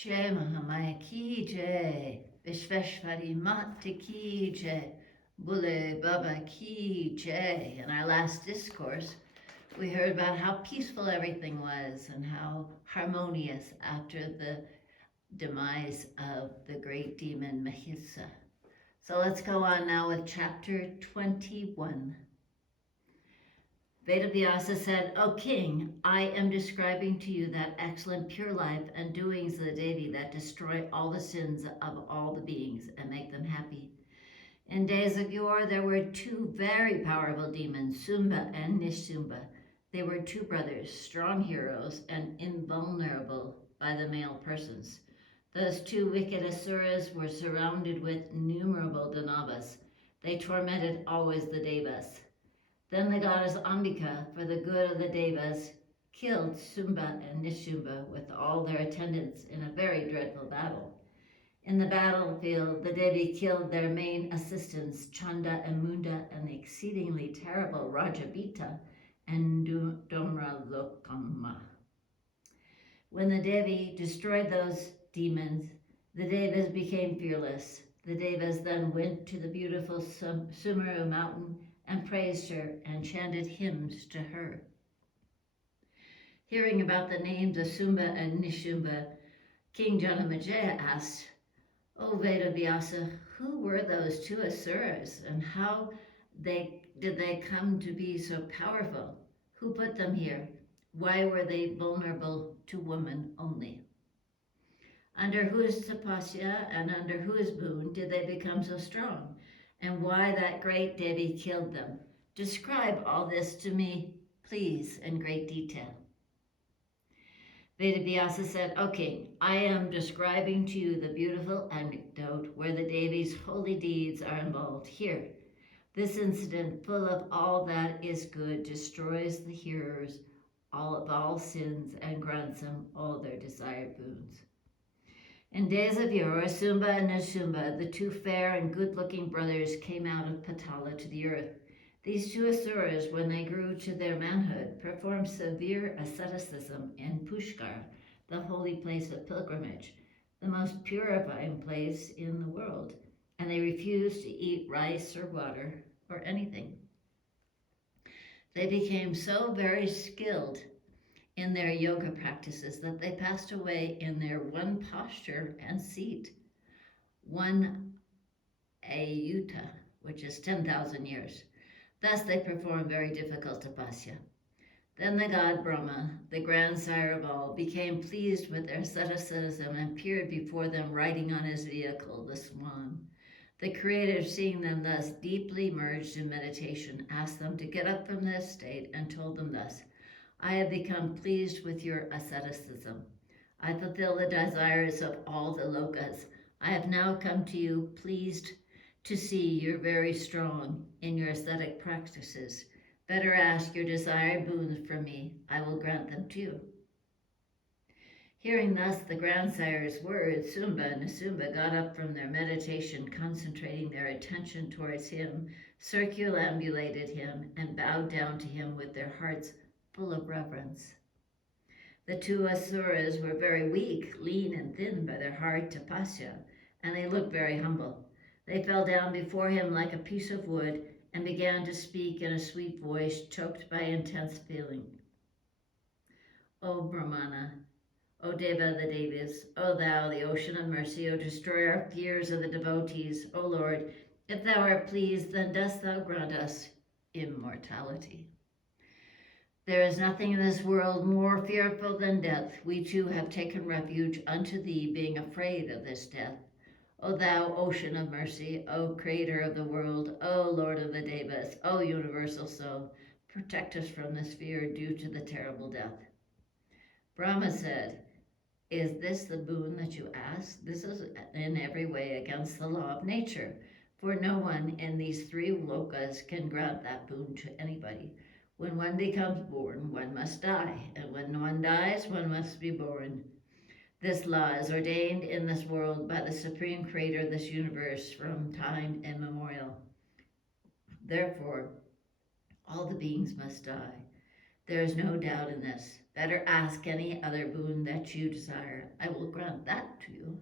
Jai Mahamaya ki jai, Vishveshwari Mata ki jai, Bule Baba ki jai. In our last discourse, we heard about how peaceful everything was and how harmonious after the demise of the great demon Mahisa. So let's go on now with chapter 21. Vedavyasa said, O king, I am describing to you that excellent pure life and doings of the Devi that destroy all the sins of all the beings and make them happy. In days of yore, there were two very powerful demons, Sumbha and Nishumbha. They were two brothers, strong heroes and invulnerable by the male persons. Those two wicked asuras were surrounded with innumerable danavas. They tormented always the devas. Then the goddess Ambika, for the good of the devas, killed Sumbha and Nishumbha with all their attendants in a very dreadful battle. In the battlefield, the Devi killed their main assistants, Chanda and Munda, and the exceedingly terrible Rajabita and Domralokama. When the Devi destroyed those demons, the Devas became fearless. The Devas then went to the beautiful Sumeru mountain and praised her and chanted hymns to her. Hearing about the names of Sumbha and Nishumbha, King Janamejaya asked, O Vedavyasa, who were those two asuras and how did they come to be so powerful? Who put them here? Why were they vulnerable to women only? Under whose tapasya and under whose boon did they become so strong? And why that great Devi killed them? Describe all this to me, please, in great detail. Vedavyasa said, O king, I am describing to you the beautiful anecdote where the Devi's holy deeds are involved here. This incident, full of all that is good, destroys the hearers of all sins and grants them all their desired boons. In days of yore, Sumbha and Nishumbha, the two fair and good-looking brothers, came out of Patala to the earth. These two asuras, when they grew to their manhood, performed severe asceticism in Pushkar, the holy place of pilgrimage, the most purifying place in the world, and they refused to eat rice or water or anything. They became so very skilled in their yoga practices that they passed away in their one posture and seat, one ayuta, which is 10,000 years. Thus they performed very difficult tapasya. Then the god Brahma, the grandsire of all, became pleased with their asceticism and appeared before them riding on his vehicle, the swan. The Creator, seeing them thus deeply merged in meditation, asked them to get up from this state and told them thus, I have become pleased with your asceticism. I fulfill the desires of all the lokas. I have now come to you pleased to see you're very strong in your ascetic practices. Better ask your desired boons from me. I will grant them to you. Hearing thus the grandsire's words, Sumbha and Nishumbha got up from their meditation, concentrating their attention towards him, circumambulated him, and bowed down to him with their hearts full of reverence. The two asuras were very weak, lean and thin by their hard tapasya, and they looked very humble. They fell down before him like a piece of wood and began to speak in a sweet voice choked by intense feeling. O Brahmana, O Deva the Devis, O thou, the ocean of mercy, O destroyer of fears of the devotees, O Lord, if thou art pleased, then dost thou grant us immortality. There is nothing in this world more fearful than death. We too have taken refuge unto thee, being afraid of this death. O thou ocean of mercy, O creator of the world, O Lord of the Devas, O universal soul, protect us from this fear due to the terrible death. Brahma said, Is this the boon that you ask? This is in every way against the law of nature, for no one in these three lokas can grant that boon to anybody. When one becomes born, one must die, and when one dies, one must be born. This law is ordained in this world by the Supreme Creator of this universe from time immemorial. Therefore, all the beings must die. There is no doubt in this. Better ask any other boon that you desire. I will grant that to you.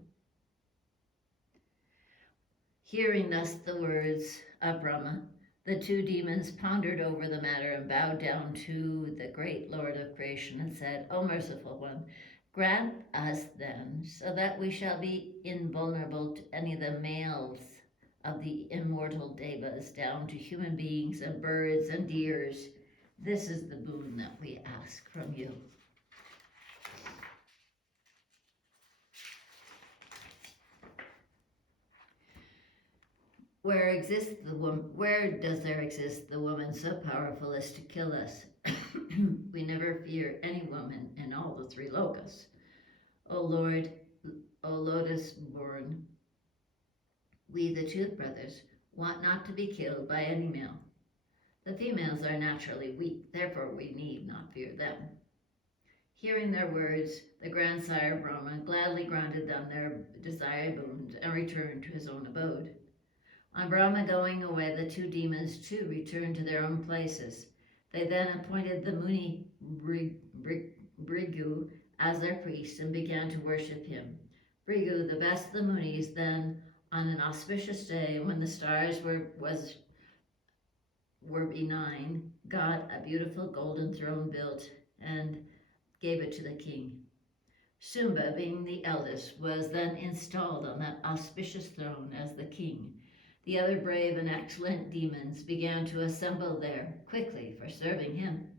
Hearing thus the words of Brahma, the two demons pondered over the matter and bowed down to the great Lord of creation and said, O merciful one, grant us then, so that we shall be invulnerable to any of the males of the immortal devas, down to human beings and birds and deers. This is the boon that we ask from you. Where does there exist the woman so powerful as to kill us? We never fear any woman in all the three lokas. O Lord, O lotus born, we the two brothers want not to be killed by any male. The females are naturally weak, therefore we need not fear them. Hearing their words, the grandsire Brahma gladly granted them their desired boons and returned to his own abode. On Brahma going away, the two demons too returned to their own places. They then appointed the Muni Brigu as their priest and began to worship him. Brigu, the best of the Munis, then on an auspicious day when the stars were benign, got a beautiful golden throne built and gave it to the king. Sumbha, being the eldest, was then installed on that auspicious throne as the king. The other brave and excellent demons began to assemble there quickly for serving him.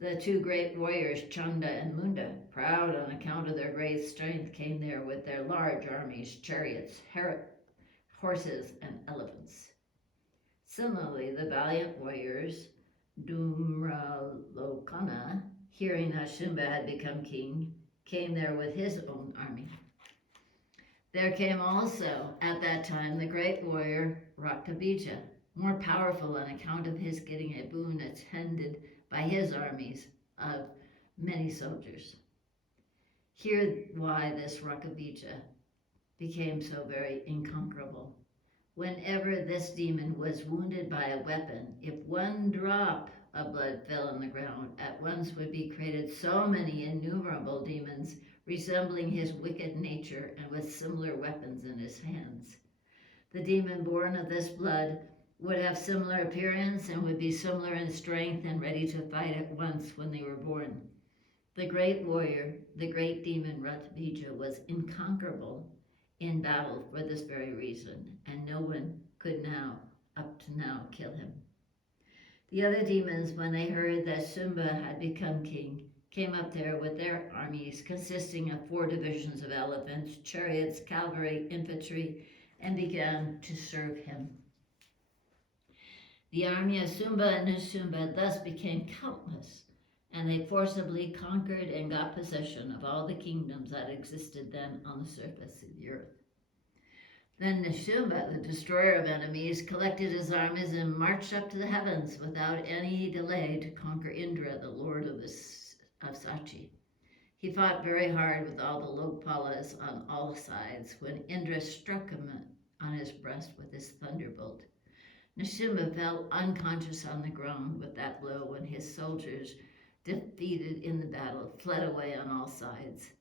The two great warriors, Chanda and Munda, proud on account of their great strength, came there with their large armies, chariots, horses, and elephants. Similarly, the valiant warriors, Dhumralokana, hearing that Sumbha had become king, came there with his own army. There came also at that time the great warrior Raktabija, more powerful on account of his getting a boon attended by his armies of many soldiers. Hear why this Raktabija became so very inconquerable. Whenever this demon was wounded by a weapon, if one drop of blood fell on the ground, at once would be created so many innumerable demons resembling his wicked nature and with similar weapons in his hands. The demon born of this blood would have similar appearance and would be similar in strength and ready to fight at once when they were born. The great warrior, the great demon Ratbija, was inconquerable in battle for this very reason, and no one could up to now, kill him. The other demons, when they heard that Sumbha had become king, came up there with their armies consisting of 4 divisions of elephants, chariots, cavalry, infantry, and began to serve him. The army of Sumbha and Nishumbha thus became countless, and they forcibly conquered and got possession of all the kingdoms that existed then on the surface of the earth. Then Nishumbha, the destroyer of enemies, collected his armies and marched up to the heavens without any delay to conquer Indra, the lord of Sachi. He fought very hard with all the Lokpalas on all sides when Indra struck him on his breast with his thunderbolt. Nishumbha fell unconscious on the ground with that blow when his soldiers, defeated in the battle, fled away on all sides.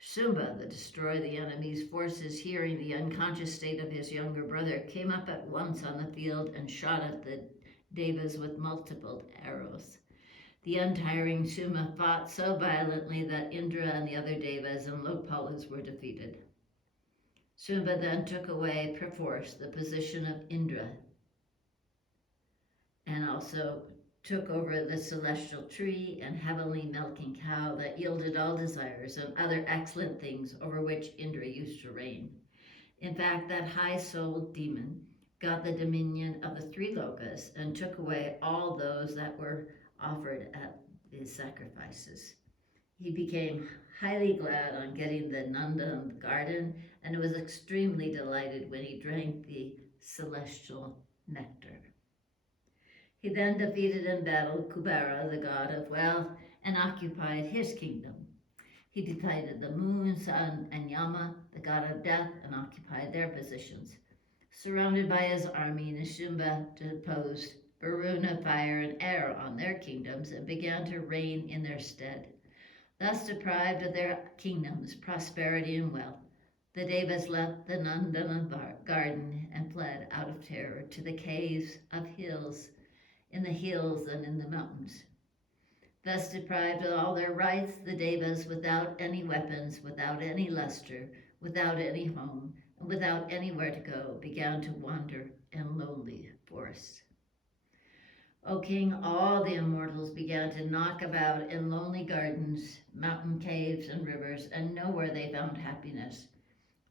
Sumbha, the destroyer of the enemy's forces, hearing the unconscious state of his younger brother, came up at once on the field and shot at the devas with multiple arrows. The untiring Sumbha fought so violently that Indra and the other devas and Lokpalas were defeated. Sumbha then took away perforce the position of Indra and also took over the celestial tree and heavenly milking cow that yielded all desires and other excellent things over which Indra used to reign. In fact, that high-souled demon got the dominion of the 3 lokas and took away all those that were offered at his sacrifices. He became highly glad on getting the Nanda garden and was extremely delighted when he drank the celestial nectar. He then defeated in battle Kubera, the god of wealth, and occupied his kingdom. He defeated the moon, sun, and Yama, the god of death, and occupied their positions. Surrounded by his army, Nishumbha deposed Varuna, fire, and air on their kingdoms and began to reign in their stead. Thus deprived of their kingdoms, prosperity, and wealth, the Devas left the Nandana garden and fled out of terror to the caves of hills, in the hills and in the mountains. Thus deprived of all their rights, the Devas, without any weapons, without any luster, without any home, and without anywhere to go, began to wander in lonely forests. O king, all the immortals began to knock about in lonely gardens, mountain caves, and rivers, and nowhere they found happiness.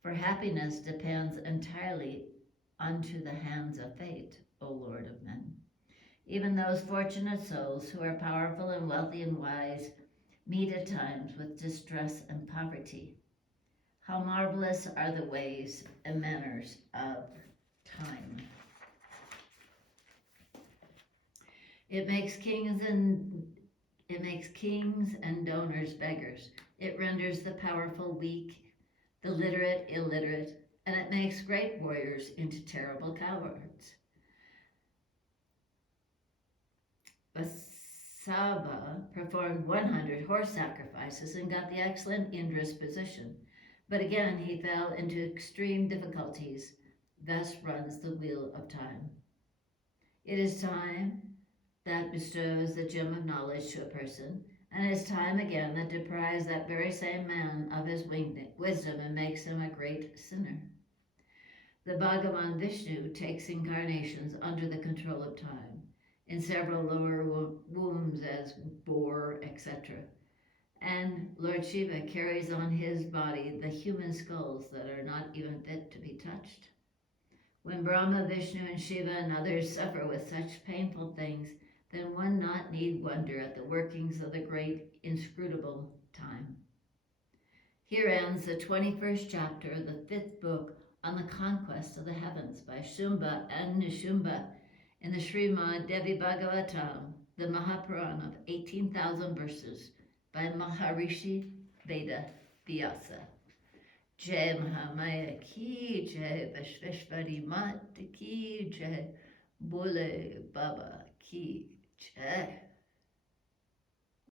For happiness depends entirely unto the hands of fate, O Lord of men. Even those fortunate souls who are powerful and wealthy and wise meet at times with distress and poverty. How marvelous are the ways and manners of time. It makes kings and donors beggars. It renders the powerful weak, the literate illiterate, and it makes great warriors into terrible cowards. Vasava performed 100 horse sacrifices and got the excellent Indra's position. But again he fell into extreme difficulties. Thus runs the wheel of time. It is time that bestows the gem of knowledge to a person, and it is time again that deprives that very same man of his wisdom and makes him a great sinner. The Bhagavan Vishnu takes incarnations under the control of time, in several lower wombs as boar, etc. And Lord Shiva carries on his body the human skulls that are not even fit to be touched. When Brahma, Vishnu, and Shiva and others suffer with such painful things, then one not need wonder at the workings of the great inscrutable time. Here ends the 21st chapter of the 5th book on the conquest of the heavens by Sumbha and Nishumbha in the Srimad Devi Bhagavatam, the Mahapurana of 18,000 verses by Maharishi Veda Vyasa. Jai Mahamaya ki jai, Vishveshvari Mat ki jai, Bole Baba ki jai.